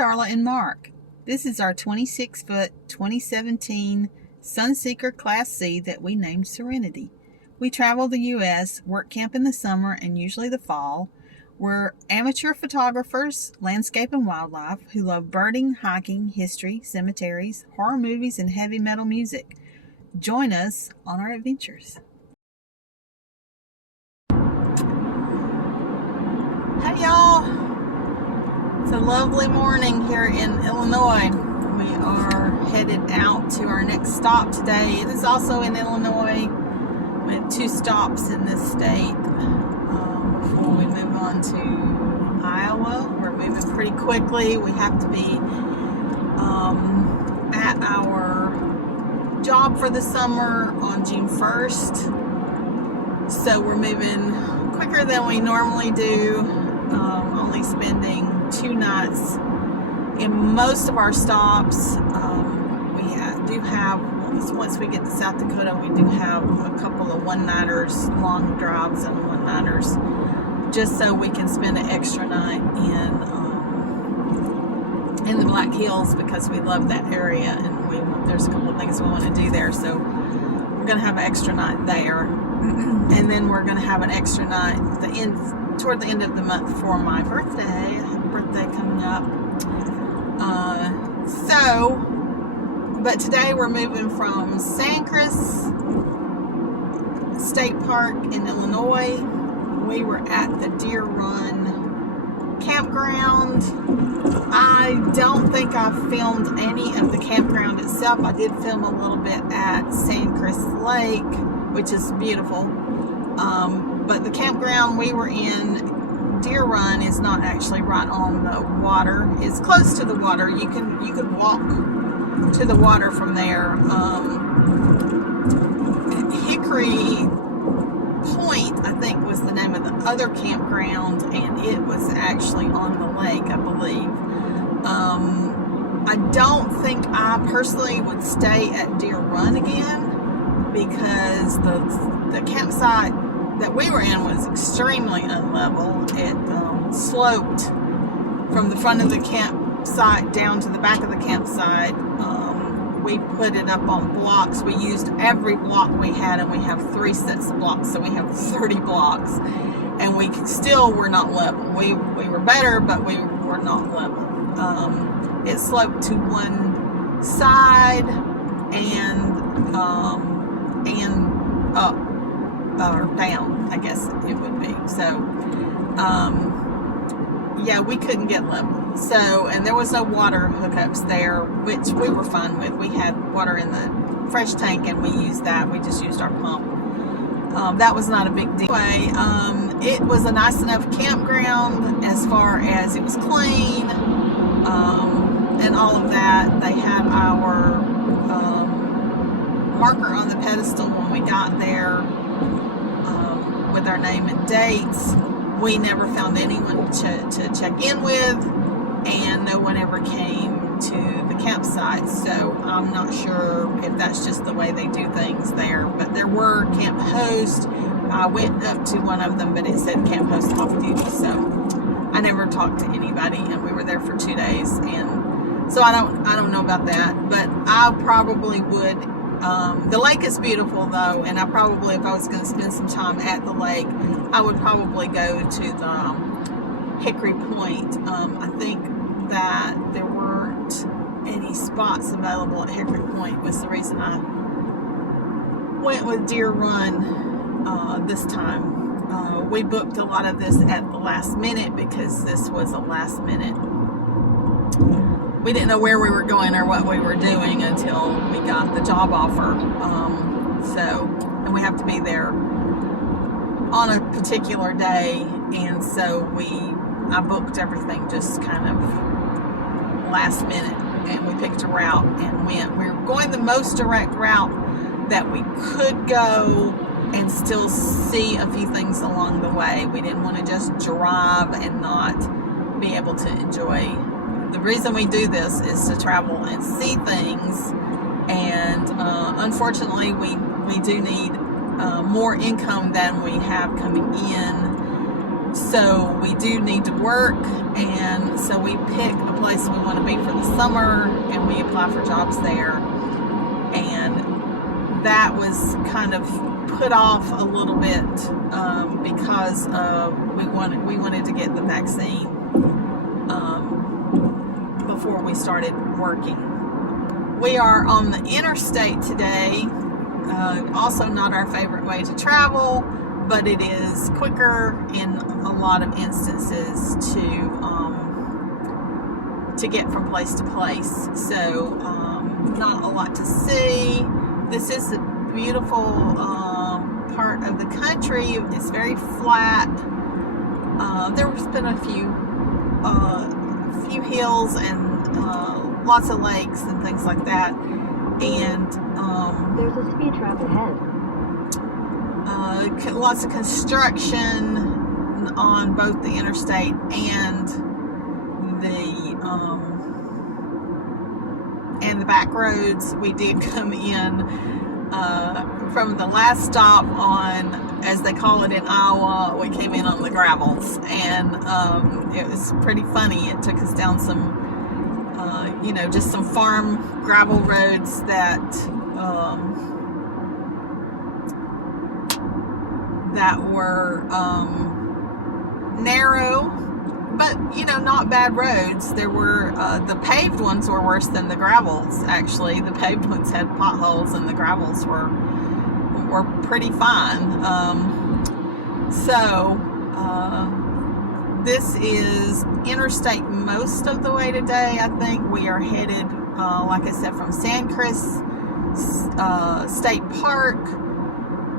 Darla and Mark. This is our 26-foot 2017 Sunseeker Class C that we named Serenity. We travel the U.S., work camp in the summer and usually the fall. We're amateur photographers, landscape and wildlife, who love birding, hiking, history, cemeteries, horror movies, and heavy metal music. Join us on our adventures. Hey y'all! It's a lovely morning here in Illinois. We are headed out to our next stop today. It is also in Illinois. We have 2 stops in this state before we move on to Iowa. We're moving pretty quickly. We have to be at our job for the summer on June 1st. So we're moving quicker than we normally do, only spending 2 nights in most of our stops. We do have, once we get to South Dakota, we do have a couple of one-nighters, long drives and one-nighters, just so we can spend an extra night in the Black Hills, because we love that area and there's a couple of things we want to do there. So we're going to have an extra night there, and then we're going to have an extra night toward the end of the month for my birthday. I have a birthday coming up. But today we're moving from Sandcrest State Park in Illinois. We were at the Deer Run campground. I don't think I filmed any of the campground itself. I did film a little bit at Sandcrest Lake, which is beautiful. But the campground we were in, Deer Run, is not actually right on the water. It's close to the water. You could walk to the water from there. Hickory Point, I think, was the name of the other campground, and it was actually on the lake, I believe. I don't think I personally would stay at Deer Run again, because the campsite that we were in was extremely unlevel. It sloped from the front of the campsite down to the back of the campsite. We put it up on blocks. We used every block we had, and we have 3 sets of blocks, so we have 30 blocks, and we still were not level. We were better, but we were not level. It sloped to one side and up or down, I guess it would be. So yeah, we couldn't get level. So, and there was no water hookups there, which we were fine with. We had water in the fresh tank, and we used that. We just used our pump. That was not a big deal. Anyway, it was a nice enough campground as far as it was clean, and all of that. They had our marker on the pedestal when we got there, with our name and dates. We never found anyone to check in with, and no one ever came to the campsite. So I'm not sure if that's just the way they do things there. But there were camp hosts. I went up to one of them, but it said camp host off duty. So I never talked to anybody, and we were there for 2 days. And so I don't know about that, but I probably would. The lake is beautiful though, and I probably, if I was going to spend some time at the lake, I would probably go to the Hickory Point. I think that there weren't any spots available at Hickory Point was the reason I went with Deer Run this time. We booked a lot of this at the last minute, because this was a last minute. We didn't know where we were going or what we were doing until we got the job offer. And we have to be there on a particular day, and so I booked everything just kind of last minute, and we picked a route and went. We were going the most direct route that we could go and still see a few things along the way. We didn't want to just drive and not be able to enjoy. The reason we do this is to travel and see things, and unfortunately we do need more income than we have coming in, so we do need to work And so we pick a place we want to be for the summer, and we apply for jobs there. And that was kind of put off a little bit because we wanted to get the vaccine before we started working. We are on the interstate today. Also not our favorite way to travel, but it is quicker in a lot of instances to get from place to place. So not a lot to see. This is a beautiful part of the country. It's very flat. There's been a few hills and lots of lakes and things like that. And there's a speed trap ahead. Lots of construction on both the interstate and the back roads. We did come in from the last stop on, as they call it in Iowa, we came in on the gravels, and it was pretty funny. It took us down some just some farm gravel roads that were narrow, but not bad roads. There were the paved ones were worse than the gravels. Actually, the paved ones had potholes, and the gravels were pretty fine. This is interstate most of the way today. I think we are headed, like I said, from Sandcrest State Park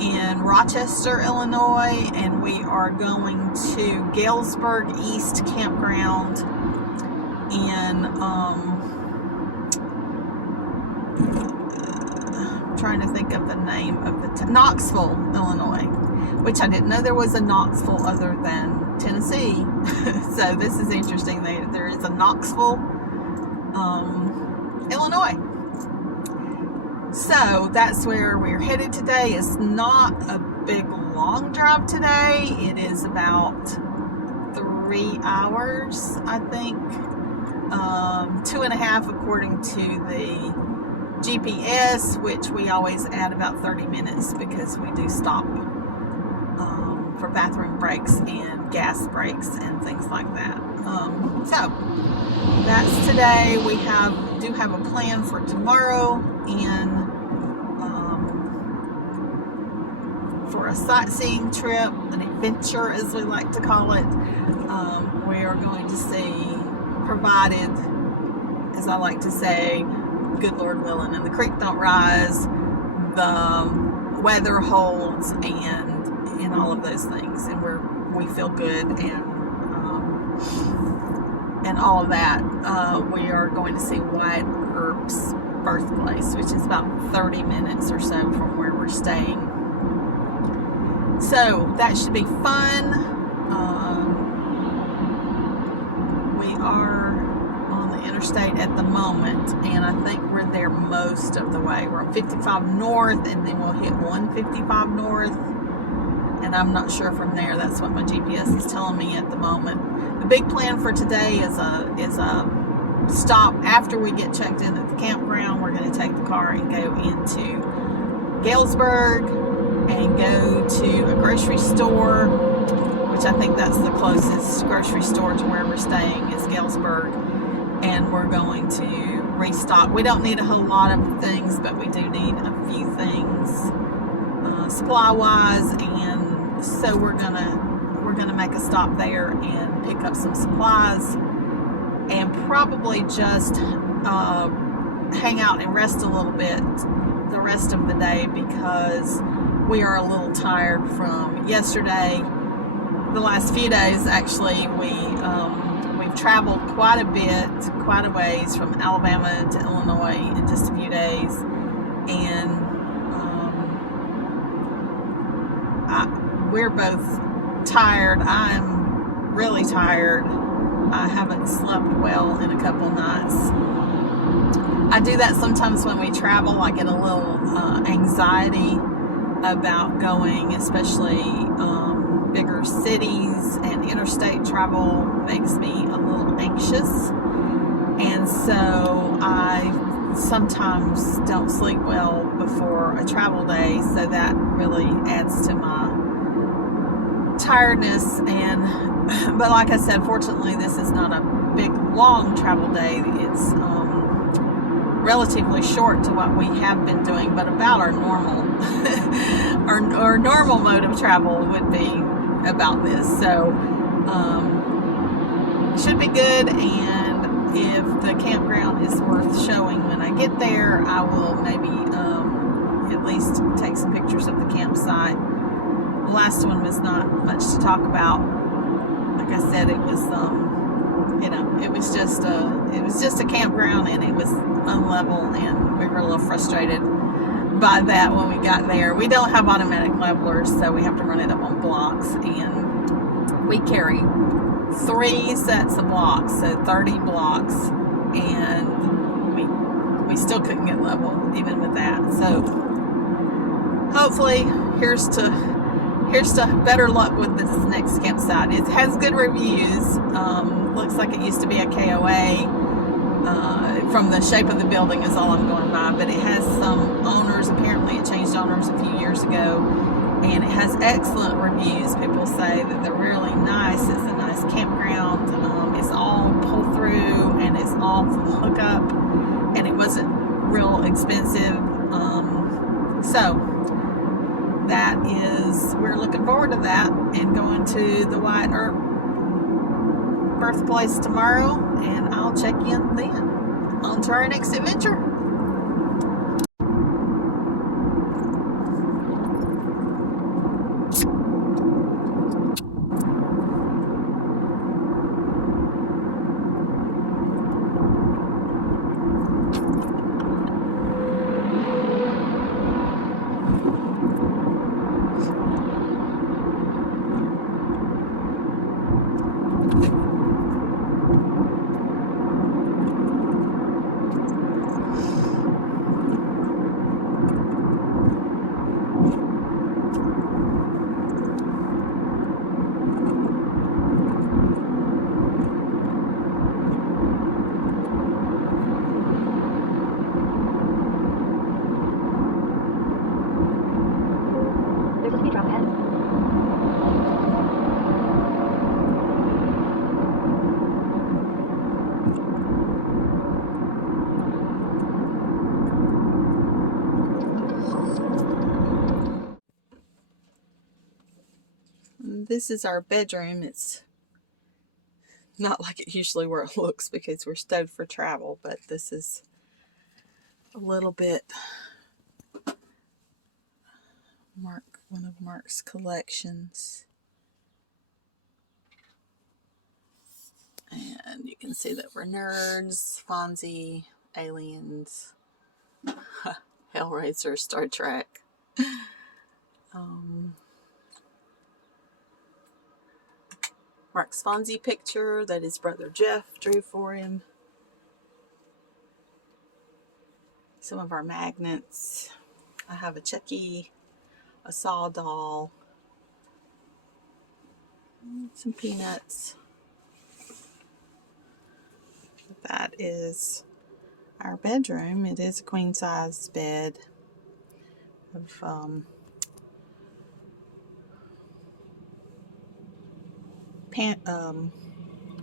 in Rochester, Illinois, and we are going to Galesburg East Campground in I'm trying to think of the name of the Knoxville, Illinois, which I didn't know there was a Knoxville other than Tennessee. So this is interesting. There is a Knoxville, Illinois. So that's where we're headed today. It's not a big long drive today. It is about 3 hours, I think. 2.5 according to the GPS, which we always add about 30 minutes because we do stop for bathroom breaks and gas breaks and things like that. So that's today. We do have a plan for tomorrow for a sightseeing trip, an adventure as we like to call it. We are going to see, provided, as I like to say, good Lord willing, and the creek don't rise, the weather holds, and all of those things, and we feel good, and all of that. We are going to see Wyatt Earp's birthplace, which is about 30 minutes or so from where we're staying. So that should be fun. We are on the interstate at the moment, and I think we're there most of the way. We're on 55 north, and then we'll hit 155 north, and I'm not sure from there. That's what my GPS is telling me at the moment. The big plan for today is a stop after we get checked in at the campground. We're going to take the car and go into Galesburg and go to a grocery store, which I think that's the closest grocery store to where we're staying is Galesburg, and we're going to restock. We don't need a whole lot of things, but we do need a few things supply wise, and so we're gonna make a stop there and pick up some supplies, and probably just hang out and rest a little bit the rest of the day, because we are a little tired from yesterday. The last few days, actually, we've traveled quite a ways from Alabama to Illinois in just a few days, and we're both tired. I'm really tired. I haven't slept well in a couple nights. I do that sometimes when we travel. I get a little anxiety about going, especially bigger cities and interstate travel makes me a little anxious, and so I sometimes don't sleep well before a travel day, so that really adds to my tiredness. But like I said, fortunately this is not a big long travel day. It's relatively short to what we have been doing, but about our normal our normal mode of travel would be about this. So should be good, and if the campground is worth showing when I get there, I will maybe at least take some pictures of the campsite. The last one was not much to talk about. Like I said, it was it was just a campground, and it was unlevel, and we were a little frustrated by that when we got there. We don't have automatic levelers, so we have to run it up on blocks, and we carry 3 sets of blocks, so 30 blocks, and we still couldn't get level even with that. So hopefully here's to better luck with this next campsite. It has good reviews. Looks like it used to be a KOA. From the shape of the building is all I'm going by, but it has some owners. Apparently it changed owners a few years ago, and it has excellent reviews. People say that they're really nice. It's a nice campground. It's all pull through, and it's all hookup, and it wasn't real expensive. So that is, we're looking forward to that, and going to the Wyatt Earp birthplace tomorrow, and I'll check in then. On to our next adventure. There's a speed trap ahead. This is our bedroom. It's not like it usually where it looks because we're stowed for travel, but this is a little bit one of Mark's collections. And you can see that we're nerds, Fonzie, aliens, Hellraiser, Star Trek. Mark's Fonzie picture that his brother Jeff drew for him. Some of our magnets. I have a Chucky, a Saw doll, some peanuts. That is our bedroom. It is a queen size bed of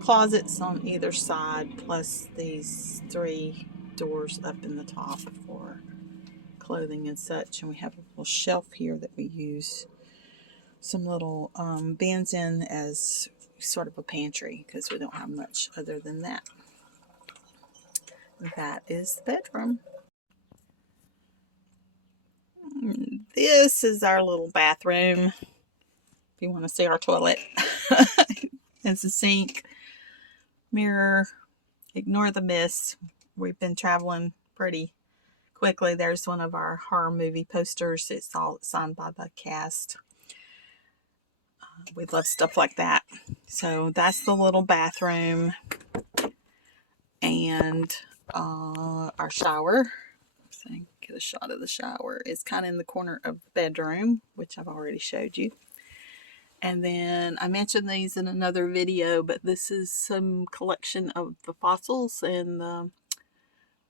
closets on either side, plus these 3 doors up in the top for clothing and such. And we have a little shelf here that we use some little bins in as sort of a pantry, because we don't have much other than that. That is the bedroom. This is our little bathroom. If you want to see our toilet. It's a sink, mirror. Ignore the mist. We've been traveling pretty quickly. There's one of our horror movie posters. It's all signed by the cast. We love stuff like that. So that's the little bathroom. And our shower. So I can get a shot of the shower. It's kind of in the corner of the bedroom, which I've already showed you. And then I mentioned these in another video, but this is some collection of the fossils and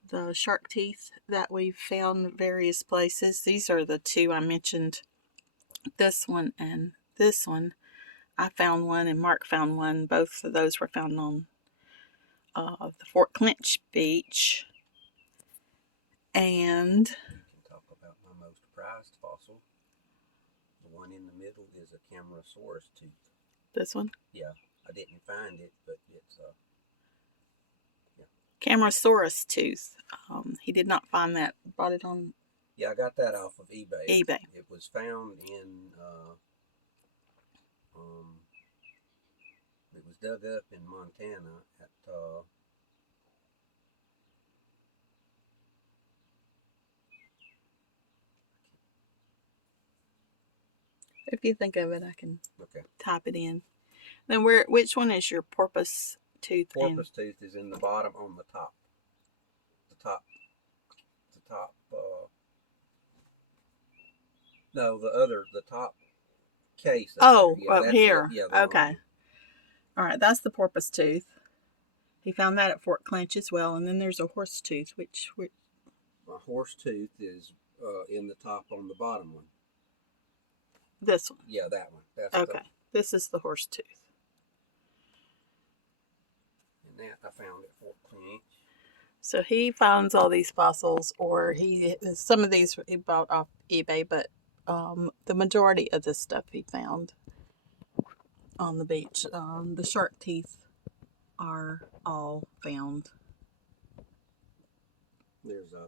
the shark teeth that we've found various places. These are the two I mentioned, this one and this one. I found one and Mark found one. Both of those were found on the Fort Clinch beach. And we can talk about my most prized fossil. The one in the middle is a Camarasaurus tooth. this one? Yeah, I didn't find it, but it's Camarasaurus tooth. He did not find that. Brought it on yeah, I got that off of eBay. eBay. It was found in it was dug up in Montana at If you think of it, I can okay. type it in. Then which one is your porpoise tooth? Porpoise tooth is in the bottom on the top. No, the top case. Oh, yeah, up here. Yeah, okay. All right, that's the porpoise tooth. He found that at Fort Clinch as well. And then there's a horse tooth, which my horse tooth is in the top on the bottom one. This one. Yeah, that one. That's okay. This is the horse tooth. And that I found at Fort Clinch. So he finds all these fossils, or some of these he bought off eBay, but the majority of this stuff he found on the beach. The shark teeth are all found. There's a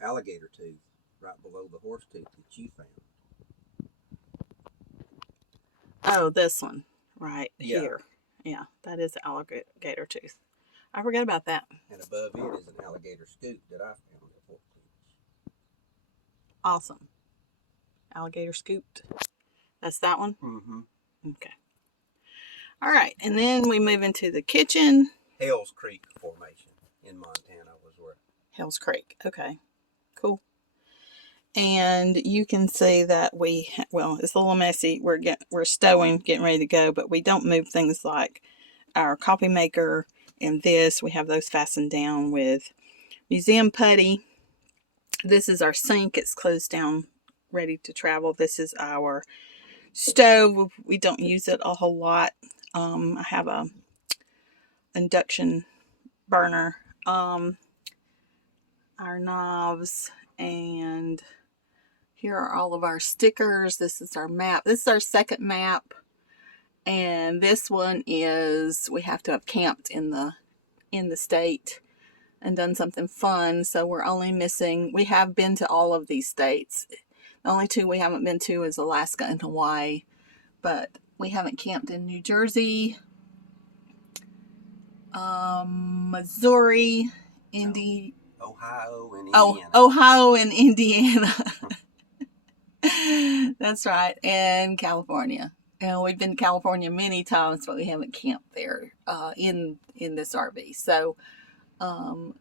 alligator tooth right below the horse tooth that you found. Oh, this one right Yeah. here. Yeah, that is alligator tooth. I forgot about that. And above it is an alligator scoop that I found at Fort Clinch. Awesome. Alligator scooped. That's that one? Mm-hmm. Okay. All right, and then we move into the kitchen. Hell's Creek Formation in Montana was where. Hell's Creek. Okay, cool. And you can see that it's a little messy. We're stowing, getting ready to go, but we don't move things like our coffee maker and this. We have those fastened down with museum putty. This is our sink. It's closed down, ready to travel. This is our stove. We don't use it a whole lot. I have a induction burner. Our knives, and here are all of our stickers. This is our map. This is our second map, and this one is we have to have camped in the state and done something fun. So we're only missing. We have been to all of these states. The only two we haven't been to is Alaska and Hawaii, but we haven't camped in New Jersey, Missouri, Ohio and Indiana. Ohio and Indiana. That's right, and California. And we've been to California many times, but we haven't camped there in this RV. So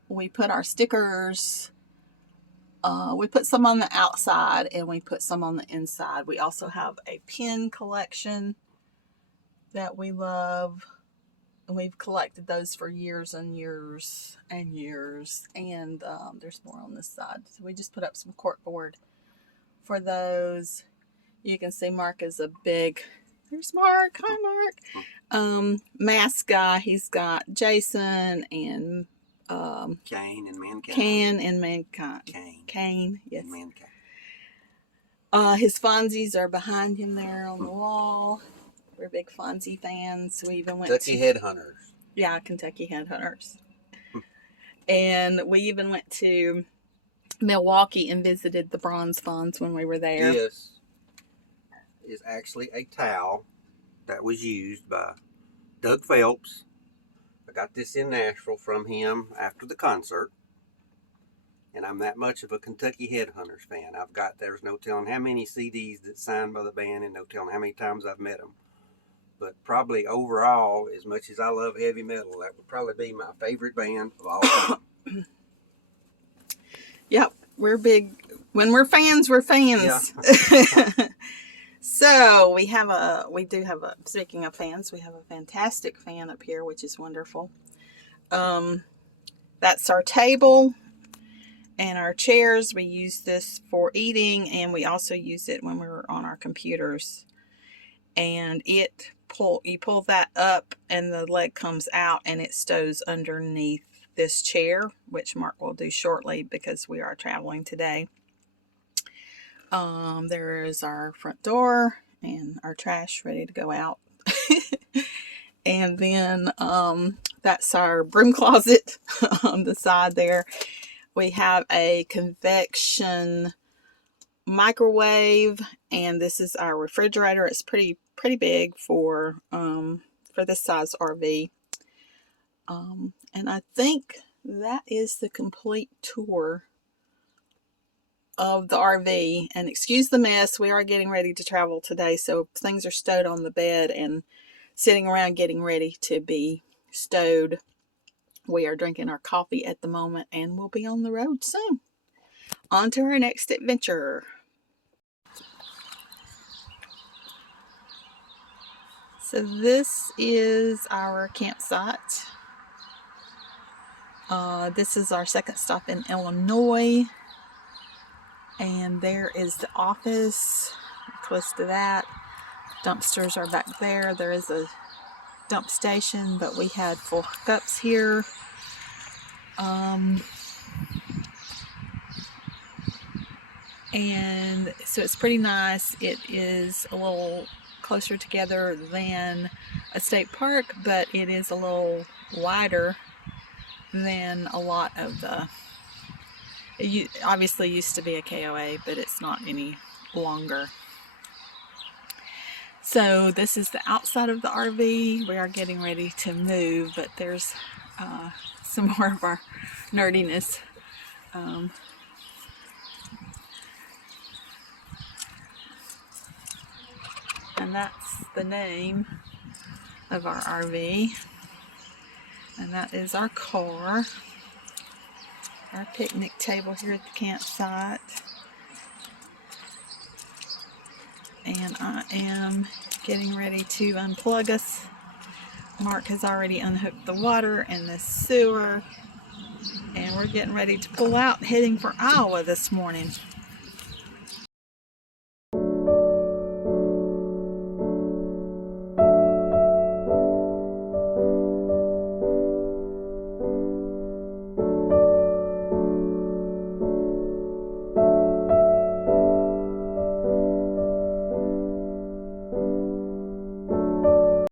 we put our stickers. We put some on the outside and we put some on the inside. We also have a pin collection that we love. And we've collected those for years and years and years. And there's more on this side. So we just put up some corkboard for those. You can see Mark is a big... There's Mark. Hi, Mark. Mask guy. He's got Jason and... Cain and Mankind. Cain, yes. And Mankind. His Fonzies are behind him there on the wall. We're big Fonzie fans. We even went Kentucky Headhunters. Yeah, Kentucky Headhunters. And we even went to Milwaukee and visited the Bronze Fonz when we were there. This is actually a towel that was used by Doug Phelps. I got this in Nashville from him after the concert. And I'm that much of a Kentucky Headhunters fan. There's no telling how many CDs that's signed by the band and no telling how many times I've met them. But probably overall, as much as I love heavy metal, that would probably be my favorite band of all time. Yep, we're big. When we're fans, we're fans. Yeah. So we do have a, speaking of fans, we have a fantastic fan up here, which is wonderful. That's our table and our chairs. We use this for eating, and we also use it when we're on our computers. And you pull that up and the leg comes out and it stows underneath this chair, which Mark will do shortly because we are traveling today. There is our front door and our trash ready to go out. And then that's our broom closet on the side there. We have a convection microwave, and this is our refrigerator. It's pretty big for this size RV. And I think that is the complete tour of the RV. And excuse the mess, we are getting ready to travel today, so things are stowed on the bed and sitting around getting ready to be stowed. We are drinking our coffee at the moment, and we'll be on the road soon. On to our next adventure. So this is our campsite. This is our second stop in Illinois. And there is the office, close to that. Dumpsters are back there. There is a dump station, but we had full hookups here. And so it's pretty nice. It is a little closer together than a state park, but it is a little wider than a lot of the, it obviously used to be a KOA, but it's not any longer. So this is the outside of the RV. We are getting ready to move, but there's some more of our nerdiness. And that's the name of our RV. And that is our car. Our picnic table here at the campsite. And I am getting ready to unplug us. Mark has already unhooked the water and the sewer. And we're getting ready to pull out, heading for Iowa this morning.